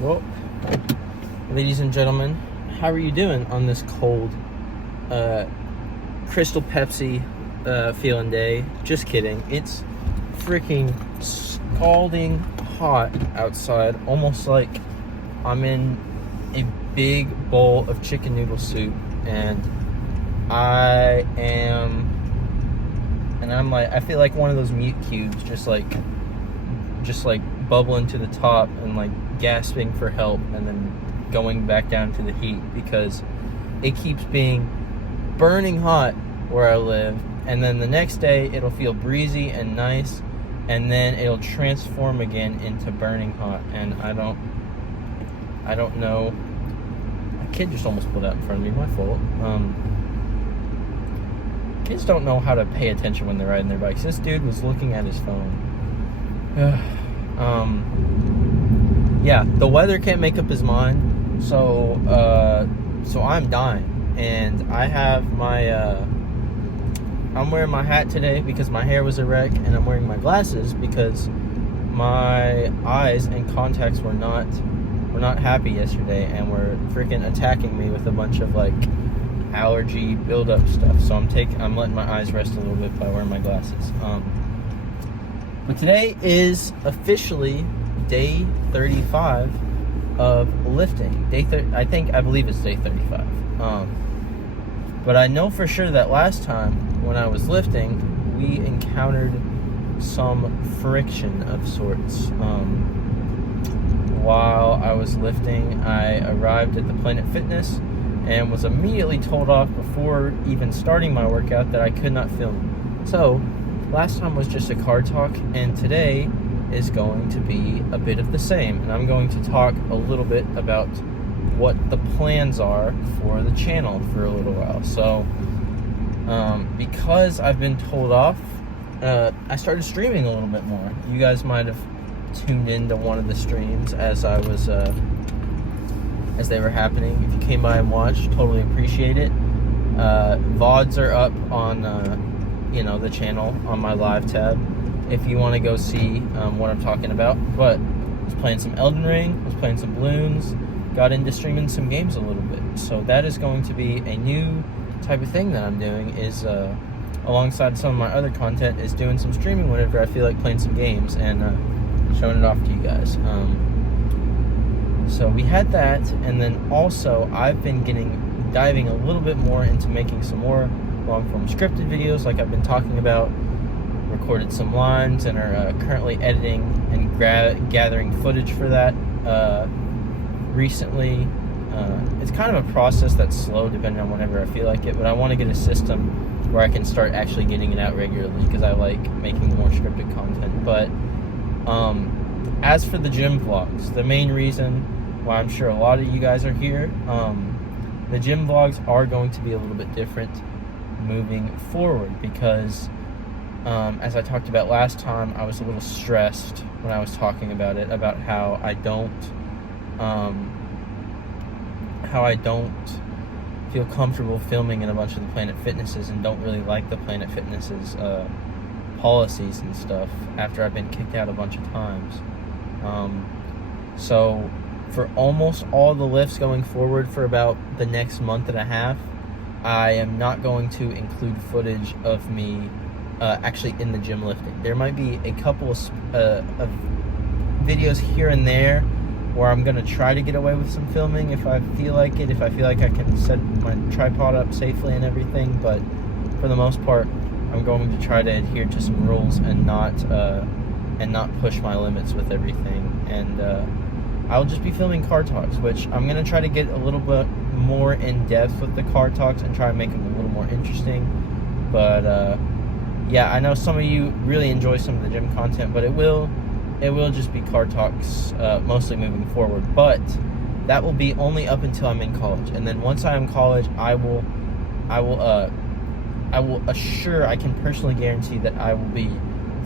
Well, ladies and gentlemen, how are you doing on this cold, Crystal Pepsi feeling day? Just kidding. It's freaking scalding hot outside, almost like I'm in a big bowl of chicken noodle soup, and I feel like one of those mute cubes, just like bubbling to the top and like gasping for help, and then going back down to the heat because it keeps being burning hot where I live, and then the next day it'll feel breezy and nice, and then it'll transform again into burning hot, and I don't know. My kid just almost pulled out in front of me. My fault. Kids don't know how to pay attention when they're riding their bikes. This dude was looking at his phone. Yeah, the weather can't make up his mind, so I'm dying, and I have my I'm wearing my hat today because my hair was a wreck, and I'm wearing my glasses because my eyes and contacts were not happy yesterday, and were freaking attacking me with a bunch of like allergy buildup stuff. So I'm letting my eyes rest a little bit by wearing my glasses. But today is officially day 35 of lifting. I believe it's day 35. But I know for sure that last time when I was lifting, we encountered some friction of sorts. While I was lifting, I arrived at the Planet Fitness and was immediately told off before even starting my workout that I could not film. So last time was just a car talk, and today is going to be a bit of the same, and I'm going to talk a little bit about what the plans are for the channel for a little while. So because I've been told off, I started streaming a little bit more. You guys might have tuned into one of the streams as they were happening. If you came by and watched, totally appreciate it. VODs are up on the channel on my live tab if you want to go see what I'm talking about. But I was playing some Elden Ring, I was playing some balloons, got into streaming some games a little bit. So that is going to be a new type of thing that I'm doing, is alongside some of my other content, is doing some streaming whenever I feel like playing some games and showing it off to you guys. So we had that, and then also I've been diving a little bit more into making some more long-form scripted videos like I've been talking about. Recorded some lines and are currently editing and gathering footage for that recently. It's kind of a process that's slow depending on whenever I feel like it, but I want to get a system where I can start actually getting it out regularly because I like making more scripted content. But as for the gym vlogs, the main reason why I'm sure a lot of you guys are here, the gym vlogs are going to be a little bit different moving forward because as I talked about last time, I was a little stressed when I was talking about it, about how I don't feel comfortable filming in a bunch of the Planet Fitnesses, and don't really like the Planet Fitnesses policies and stuff after I've been kicked out a bunch of times. So for almost all the lifts going forward for about the next month and a half, I am not going to include footage of me actually in the gym lifting. There might be a couple of videos here and there where I'm going to try to get away with some filming if I feel like it, if I feel like I can set my tripod up safely and everything, but for the most part, I'm going to try to adhere to some rules and not push my limits with everything. And I'll just be filming car talks, which I'm going to try to get a little bit more in depth with the car talks and try to make them a little more interesting. But yeah, I know some of you really enjoy some of the gym content, but it will just be car talks mostly moving forward. But that will be only up until I'm in college, and then once I'm in college, I will assure, I can personally guarantee that I will be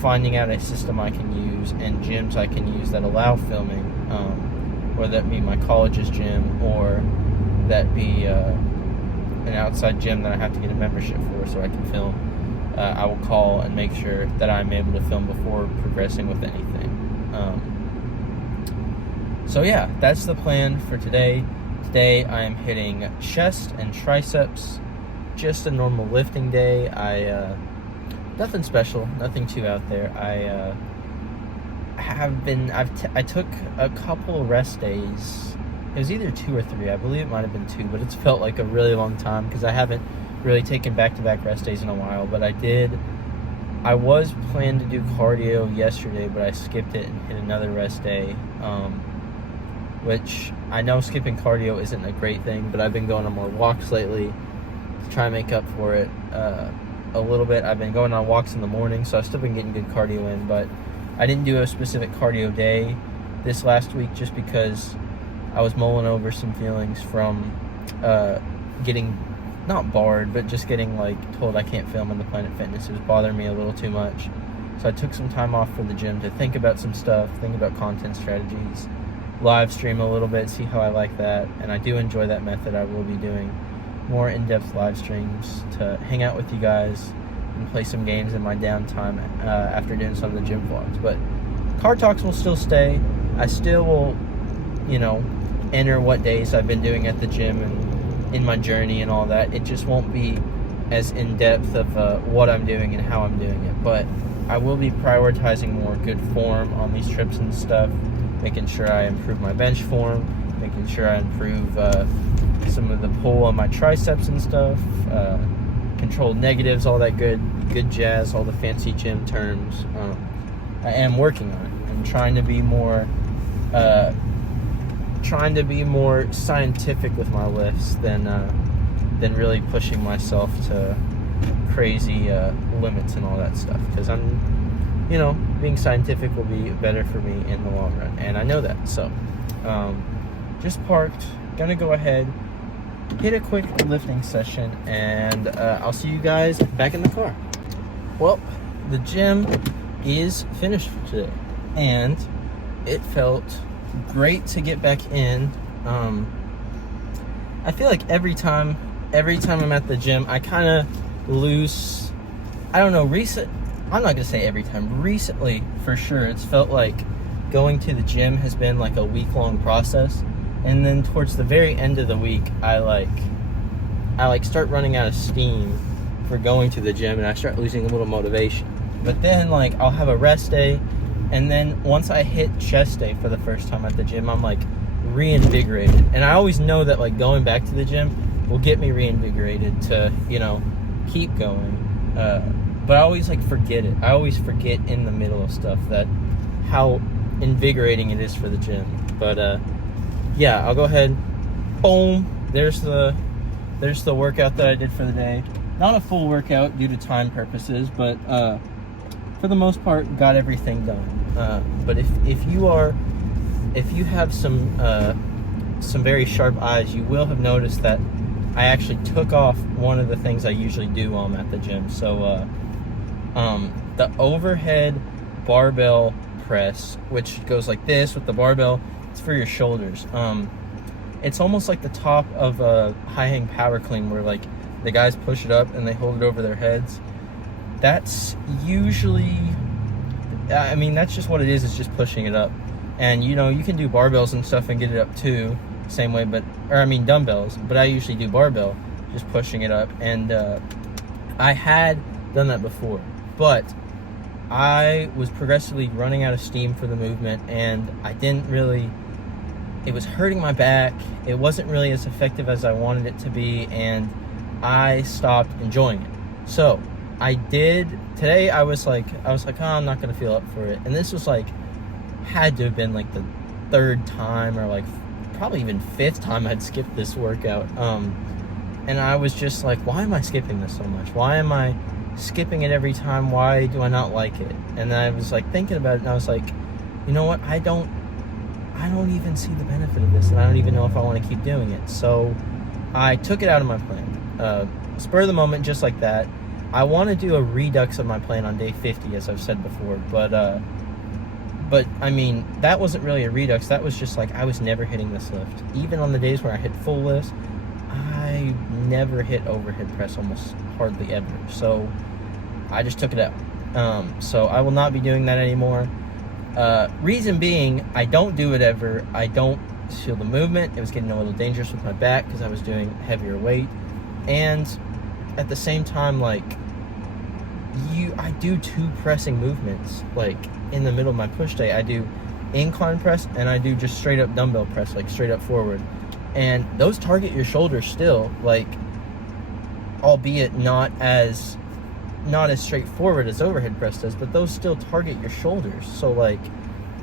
finding out a system I can use and gyms I can use that allow filming, whether that be my college's gym or that be an outside gym that I have to get a membership for so I can film. I will call and make sure that I'm able to film before progressing with anything. So yeah, that's the plan for today. Today I am hitting chest and triceps, just a normal lifting day. Nothing special, nothing too out there. I took a couple rest days. It was either 2 or 3. I believe it might have been 2, but it's felt like a really long time because I haven't really taken back-to-back rest days in a while. But I was planning to do cardio yesterday, but I skipped it and hit another rest day. Which I know skipping cardio isn't a great thing, but I've been going on more walks lately to try and make up for it a little bit. I've been going on walks in the morning, so I've still been getting good cardio in, but I didn't do a specific cardio day this last week just because I was mulling over some feelings from getting, not barred, but just getting told I can't film on the Planet Fitness. It was bothering me a little too much. So I took some time off for the gym to think about some stuff, think about content strategies, live stream a little bit, see how I like that. And I do enjoy that method. I will be doing more in-depth live streams to hang out with you guys and play some games in my downtime after doing some of the gym vlogs. But car talks will still stay. I still will, enter what days I've been doing at the gym and in my journey and all that. It just won't be as in-depth of what I'm doing and how I'm doing it. But I will be prioritizing more good form on these trips and stuff, making sure I improve my bench form, making sure I improve some of the pull on my triceps and stuff, controlled negatives, all that good jazz, all the fancy gym terms. I am working on it. I'm trying to be more scientific with my lifts than really pushing myself to crazy limits and all that stuff, because I'm being scientific will be better for me in the long run, and I know that. So just parked, gonna go ahead, hit a quick lifting session, and I'll see you guys back in the car. Well, the gym is finished for today, and it felt great to get back in. I feel like every time I'm at the gym, I kind of lose, I don't know, I'm not gonna say every time, recently for sure, it's felt like going to the gym has been like a week-long process, and then towards the very end of the week, I start running out of steam for going to the gym, and I start losing a little motivation. But then I'll have a rest day, and then once I hit chest day for the first time at the gym, I'm reinvigorated. And I always know that going back to the gym will get me reinvigorated to keep going. But I always forget it. I always forget in the middle of stuff that how invigorating it is for the gym. But yeah, I'll go ahead. Boom. There's the workout that I did for the day. Not a full workout due to time purposes, but for the most part, got everything done. But if you have some very sharp eyes, you will have noticed that I actually took off one of the things I usually do while I'm at the gym. So the overhead barbell press, which goes like this with the barbell, it's for your shoulders. It's almost like the top of a high hang power clean where the guys push it up and they hold it over their heads. That's usually, that's just what it is. It's just pushing it up. And you can do barbells and stuff and get it up too, same way, dumbbells, but I usually do barbell, just pushing it up. And I had done that before, but I was progressively running out of steam for the movement, and it was hurting my back. It wasn't really as effective as I wanted it to be, and I stopped enjoying it. So I did today. I was like, oh, I'm not gonna feel up for it. And this was had to have been the third time or probably even fifth time I'd skipped this workout. And I was just why am I skipping this so much? Why am I skipping it every time? Why do I not like it? And I was thinking about it, and I was you know what? I don't even see the benefit of this, and I don't even know if I want to keep doing it. So I took it out of my plan. Spur of the moment, just like that. I want to do a redux of my plan on day 50, as I've said before, but that wasn't really a redux. That was just I was never hitting this lift. Even on the days where I hit full lifts, I never hit overhead press, almost hardly ever. So I just took it out. So I will not be doing that anymore. Reason being, I don't do it ever. I don't feel the movement. It was getting a little dangerous with my back because I was doing heavier weight. And at the same time, like, I do 2 pressing movements. Like, in the middle of my push day, I do incline press and I do just straight up dumbbell press, like straight up forward. And those target your shoulders still, like, albeit not as straightforward as overhead press does, but those still target your shoulders. So, like,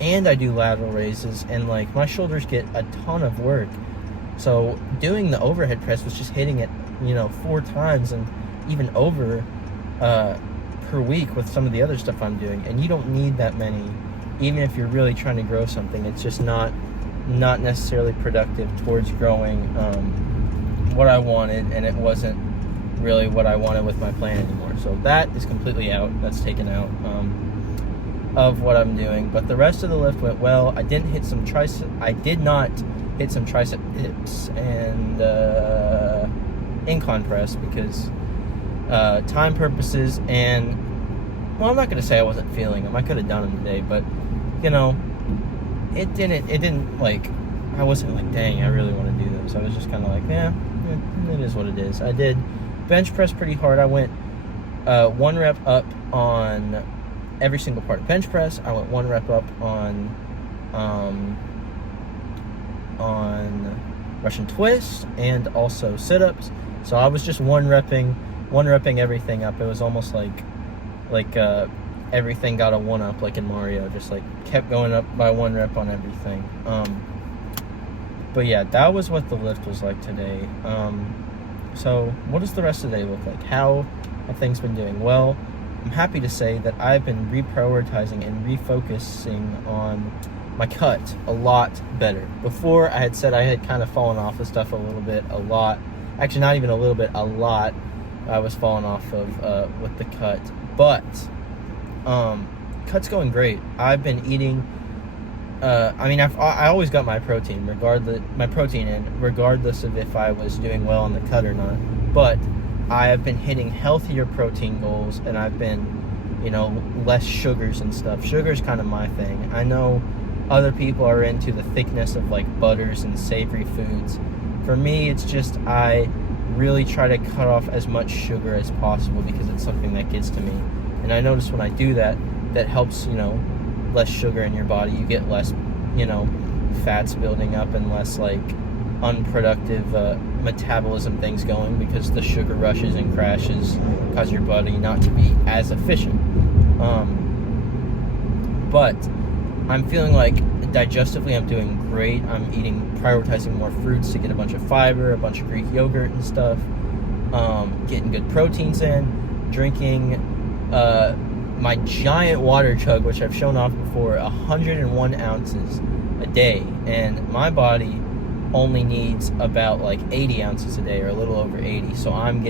and I do lateral raises, and, like, my shoulders get a ton of work. So doing the overhead press was just hitting it, 4 times and even over per week with some of the other stuff I'm doing. And you don't need that many, even if you're really trying to grow something. It's just not necessarily productive towards growing what I wanted, and it wasn't really what I wanted with my plan anymore. So that is completely out. That's taken out of what I'm doing. But the rest of the lift went well. I did not hit some triceps and incline press because time purposes, and well, I'm not going to say I wasn't feeling them. I could have done them today, but it didn't like, I wasn't like, dang, I really want to do this. I was just kind of like, yeah, it is what it is. I did bench press pretty hard. I went 1 rep up on every single part of bench press. I went 1 rep up on Russian twist and also sit-ups. So I was just one repping everything up. It was almost like everything got a 1-up, like in Mario, just like kept going up by 1 rep on everything. But yeah, that was what the lift was like today. So what does the rest of the day look like? How have things been doing? Well, I'm happy to say that I've been reprioritizing and refocusing on my cut a lot better. Before, I had said I had kind of fallen off of stuff a lot. Actually, not even a little bit, a lot. I was falling off of with the cut. But cut's going great. I've been eating. I always got my protein in, regardless of if I was doing well on the cut or not. But I have been hitting healthier protein goals, and I've been, less sugars and stuff. Sugar's kind of my thing. I know other people are into the thickness of like butters and savory foods. For me, it's just I really try to cut off as much sugar as possible because it's something that gets to me. And I notice when I do that, that helps, less sugar in your body. You get less, fats building up and less like unproductive metabolism things going, because the sugar rushes and crashes cause your body not to be as efficient. But I'm feeling like digestively I'm doing great. I'm prioritizing more fruits to get a bunch of fiber, a bunch of Greek yogurt and stuff, getting good proteins in, drinking my giant water chug, which I've shown off before, 101 ounces a day, and my body only needs about like 80 ounces a day, or a little over 80. So I'm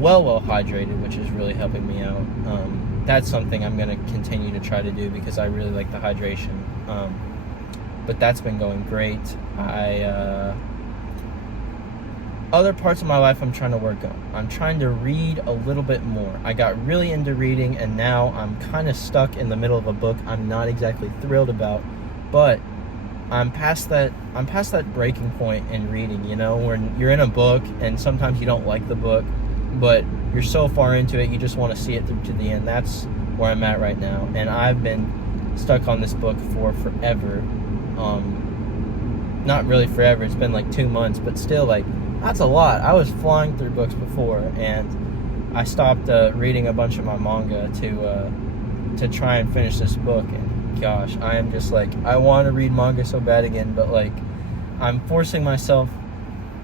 well hydrated, which is really helping me out. That's something I'm going to continue to try to do because I really like the hydration. But that's been going great. Other parts of my life I'm trying to work on. I'm trying to read a little bit more. I got really into reading, and now I'm kind of stuck in the middle of a book I'm not exactly thrilled about, but I'm past that breaking point in reading, where you're in a book and sometimes you don't like the book, but you're so far into it, you just want to see it through to the end. That's where I'm at right now, and I've been stuck on this book for forever. Not really forever, it's been like 2 months, but still, like, that's a lot. I was flying through books before, and I stopped reading a bunch of my manga to try and finish this book, and gosh, I am just like, I want to read manga so bad again, but like, I'm forcing myself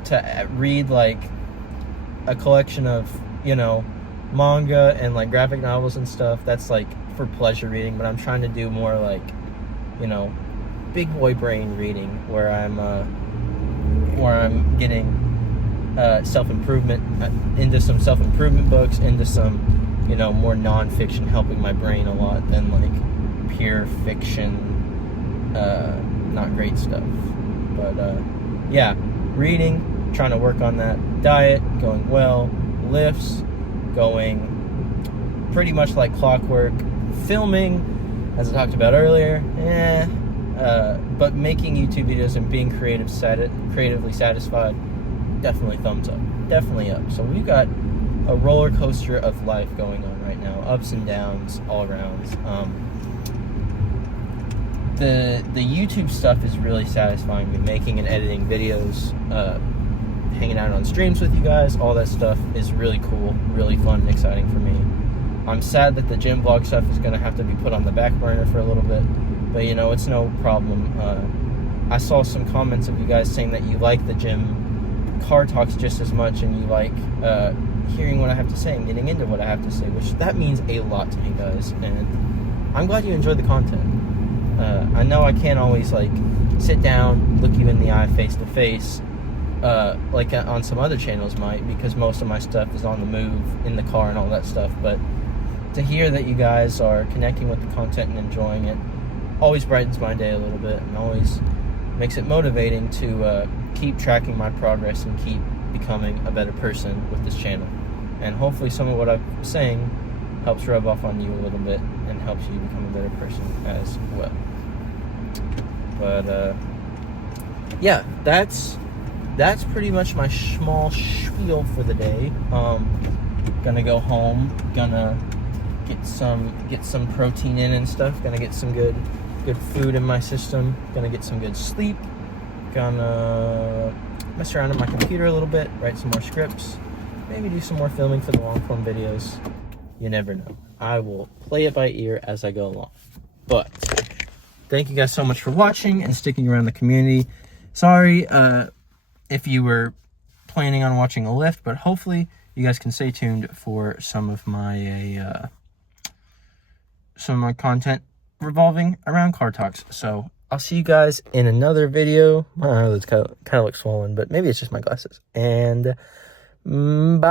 to read like a collection of, manga and like graphic novels and stuff. That's like for pleasure reading, but I'm trying to do more like, big boy brain reading, where I'm getting self-improvement, into some self-improvement books, into some, more non-fiction, helping my brain a lot than like pure fiction, not great stuff. But yeah, reading, trying to work on that. Diet going well. Lifts going pretty much like clockwork. Filming as I talked about earlier, but making YouTube videos and being creatively satisfied, definitely thumbs up, definitely up. So we've got a roller coaster of life going on right now, ups and downs all around. The YouTube stuff is really satisfying me, making and editing videos, hanging out on streams with you guys, all that stuff is really cool, really fun and exciting for me. I'm sad that the gym vlog stuff is going to have to be put on the back burner for a little bit, but you know, it's no problem. I saw some comments of you guys saying that you like the gym car talks just as much, and you like hearing what I have to say and getting into what I have to say, which that means a lot to me, guys, and I'm glad you enjoyed the content. I know I can't always like sit down, look you in the eye face to face, like on some other channels might, because most of my stuff is on the move, in the car and all that stuff, but to hear that you guys are connecting with the content and enjoying it always brightens my day a little bit, and always makes it motivating to keep tracking my progress and keep becoming a better person with this channel. And hopefully some of what I'm saying helps rub off on you a little bit and helps you become a better person as well. But yeah, that's pretty much my small spiel for the day. Gonna go home, gonna get some protein in and stuff, gonna get some good food in my system, gonna get some good sleep, gonna mess around on my computer a little bit, write some more scripts, maybe do some more filming for the long form videos. You never know. I will play it by ear as I go along. But thank you guys so much for watching and sticking around the community. Sorry if you were planning on watching a lift, but hopefully you guys can stay tuned for some of my content revolving around car talks. So I'll see you guys in another video. My eyelids kind of look swollen, but maybe it's just my glasses. And bye.